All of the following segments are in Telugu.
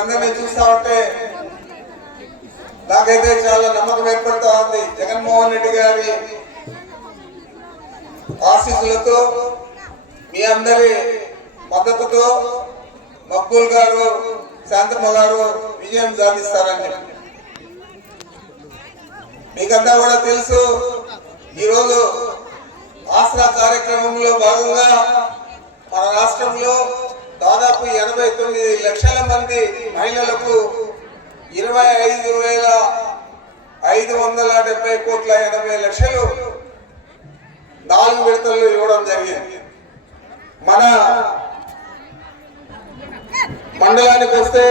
అందరిని చూస్తా ఉంటే నాకైతే చాలా నమ్మకం ఏర్పడతా ఉంది. జగన్మోహన్ రెడ్డి గారి ఆశీస్సులతో మీ అందరి మద్దతుతో మక్బూల్ గారు శాంతమ్మ గారు విజయం సాధిస్తారని మీకంతా కూడా తెలుసు ఈరోజు ఆసరా కార్యక్రమంలో భాగంగా మన రాష్ట్రంలో దాదాపు ఎనభై తొమ్మిది లక్షల మంది మహిళలకు ఇరవై ఐదు వేల ఐదు వందల డెబ్బై కోట్ల ఎనభై లక్షలు నాలుగు విడతల్లో ఇవ్వడం జరిగింది. మన మండలానికి వస్తే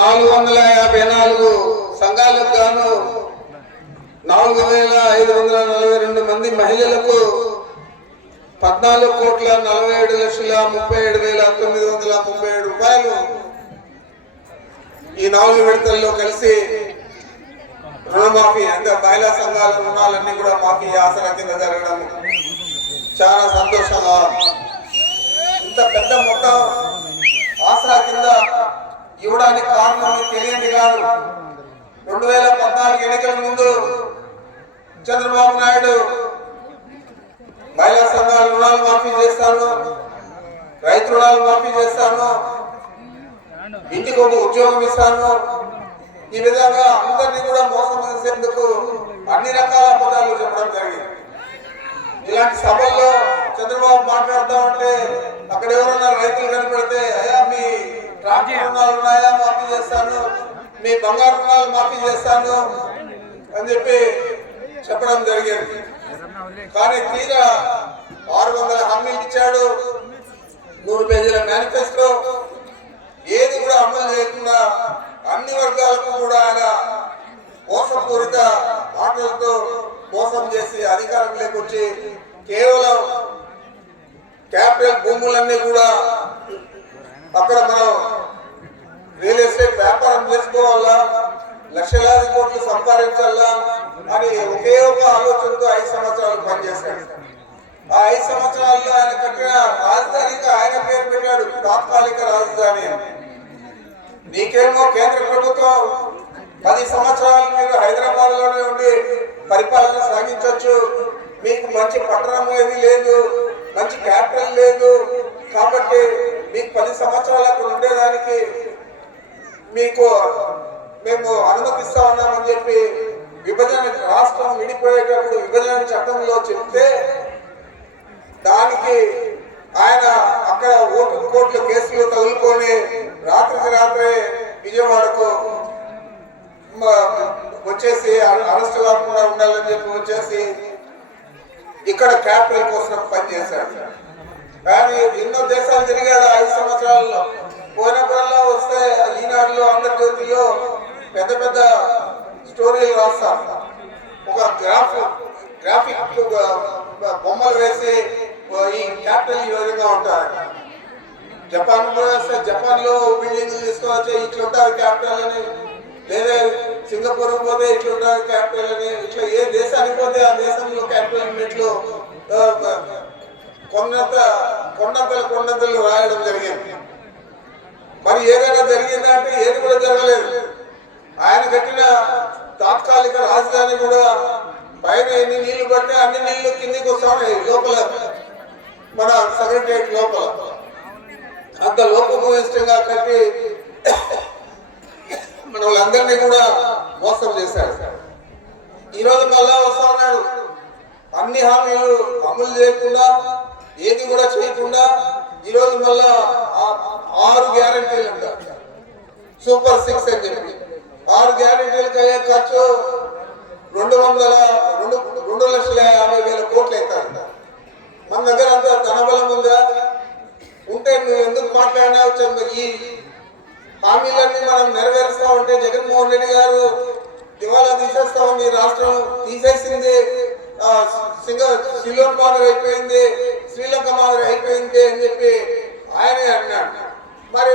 నాలుగు వందల యాభై నాలుగు సంఘాలకు గాను నాలుగు వేల ఐదు వందల నలభై రెండు మంది మహిళలకు పద్నాలుగు కోట్ల నలభై ఏడు లక్షల ముప్పై ఏడు వేల తొమ్మిది వందల ముప్పై ఏడు రూపాయలు ఈ నాలుగు విడతల్లో కలిసి రుణమాఫీ అంటే మహిళా సంఘాల రుణాలన్నీ కూడా మాఫీ ఆసరా కింద జరగడం చాలా సంతోషంగా ఇంత పెద్ద మొత్తం ఆసరా కింద ఇవ్వడానికి కారణం మీకు తెలియంది కాదు. రెండు వేల పద్నాలుగు ఎన్నికల ముందు చంద్రబాబు నాయుడు రుణాలు మాఫీ చేస్తాను. రైతు రుణాలు మాఫీ చేస్తాను. ఇంటికి ఒక ఉద్యోగం ఇస్తాను. ఈ విధంగా అందరినీ కూడా మోసం చేసేందుకు అన్ని రకాల పదాలు చెప్పడం జరిగింది. ఇలాంటి సభల్లో చంద్రబాబు మాట్లాడుతూ ఉంటే అక్కడ ఎవరన్నా రైతులు కనపడితే అయ్యా మీ ట్రాక్టర్ రుణాలు ఉన్నాయా? మాఫీ చేస్తాను. మీ బంగారు రుణాలు మాఫీ చేస్తాను. అని చెప్పి చెప్పడం జరిగింది. కానీ తీరా ఆరు వందల హామీలు ఇచ్చాడు. నూరు పేజీల మేనిఫెస్టో. ఏది కూడా అమలు చేయకుండా అన్ని వర్గాలకు కూడా ఆయన మోసపూరిత మాటలతో మోసం చేసి అధికారంలోకి వచ్చి కేవలం క్యాపిటల్ భూములన్నీ కూడా అక్కడ మనం రియల్ ఎస్టేట్ వ్యాపారం చేసుకోవాలా? లక్షలాది కోట్లు సంపాదించాలా? అని ఒకే ఒక ఆలోచనతో ఐదు సంవత్సరాలు పనిచేశాడు. ఆ ఐదు సంవత్సరాల్లో ఆయన కట్టిన రాజధానికి ఆయన పేరు పెట్టాడు తాత్కాలిక రాజధాని అని. నీకేమో కేంద్ర ప్రభుత్వం పది సంవత్సరాలు మీరు హైదరాబాద్లోనే ఉండి పరిపాలన సాగించవచ్చు మీకు మంచి పట్టణం ఏది లేదు మంచి క్యాపిటల్ లేదు కాబట్టి మీకు పది సంవత్సరాలు అక్కడ ఉండేదానికి మీకు మేము అనుమతిస్తా ఉన్నామని చెప్పి విభజన రాష్ట్రం విడిపోయేటప్పుడు విభజన చట్టంలో చెప్తే దానికి ఆయన అక్కడ ఓటు కోట్లు కేసులు తగులుకొని రాత్రికి రాత్రే విజయవాడకు వచ్చేసి అరెస్ట్ కాకుండా ఉండాలని చెప్పి వచ్చేసి ఇక్కడ క్యాపిటల్ కోసం పనిచేశాడు కానీ ఎన్నో దేశాలు తిరిగాడు ఐదు సంవత్సరాల్లో. పోయినప్పుడల్లా వస్తే ఈనాడులో ఆంధ్రజ్యోతిలో పెద్ద పెద్ద స్టోరీలు రాస్తారు. ఒక గ్రాఫ్ గ్రాఫిక్ uh, uh, బొమ్మలు వేసి uh, ఈ క్యాపిటల్ ఈ విధంగా ఉంటారు. జపాన్ వస్తే జపాన్లో బిల్డింగ్ తీసుకోవచ్చు ఇట్లా ఉంటారు క్యాపిటల్ అని. లేదా సింగపూర్ పోతే ఇట్లా ఉంటారు క్యాపిటల్ అని. ఇట్లా ఏ దేశానికి పోతే ఆ దేశంలో క్యాపిటల్ ఇట్లు కొండంత కొండంతలు కొండంతలు రాయడం జరిగింది. మరి ఏదైనా జరిగిందంటే ఏది కూడా జరగలేదు. ఆయన కట్టిన తాత్కాలిక రాజధాని కూడా పైన ఎన్ని నీళ్ళు పడితే అన్ని నీళ్ళు కిందికి వస్తాయి లోపల. మన సెక్రటరియట్ లోపల. అంత లోపభూయిష్టంగా కట్టి మన వాళ్ళందరినీ కూడా మోసం చేశాడు. ఈరోజు మళ్ళా వస్తా ఉన్నాడు. అన్ని హామీలు అమలు చేయకుండా ఏది కూడా చేయకుండా ఈరోజు మళ్ళా ఆరు గ్యారంటీలు ఉంటాయి సూపర్ సిక్స్ అని చెప్పి. ఆరు గ్యారెంటీలకు అయ్యే ఖర్చు రెండు వందల రెండు రెండు లక్షల యాభై వేల కోట్లు అవుతారు మన దగ్గర అంత ధనబలం ఉందా ఉంటే నువ్వు ఎందుకు మాట్లాడినావు చంద్ర? ఈ హామీలన్నీ మనం నెరవేరుస్తా ఉంటే జగన్మోహన్ రెడ్డి గారు దివాలా తీసేస్తామని రాష్ట్రం. తీసేసింది సింగ శ్రీలంక మాదిరి అయిపోయింది శ్రీలంక మాదిరి అయిపోయింది అని చెప్పి ఆయనే అన్నాడు. మరి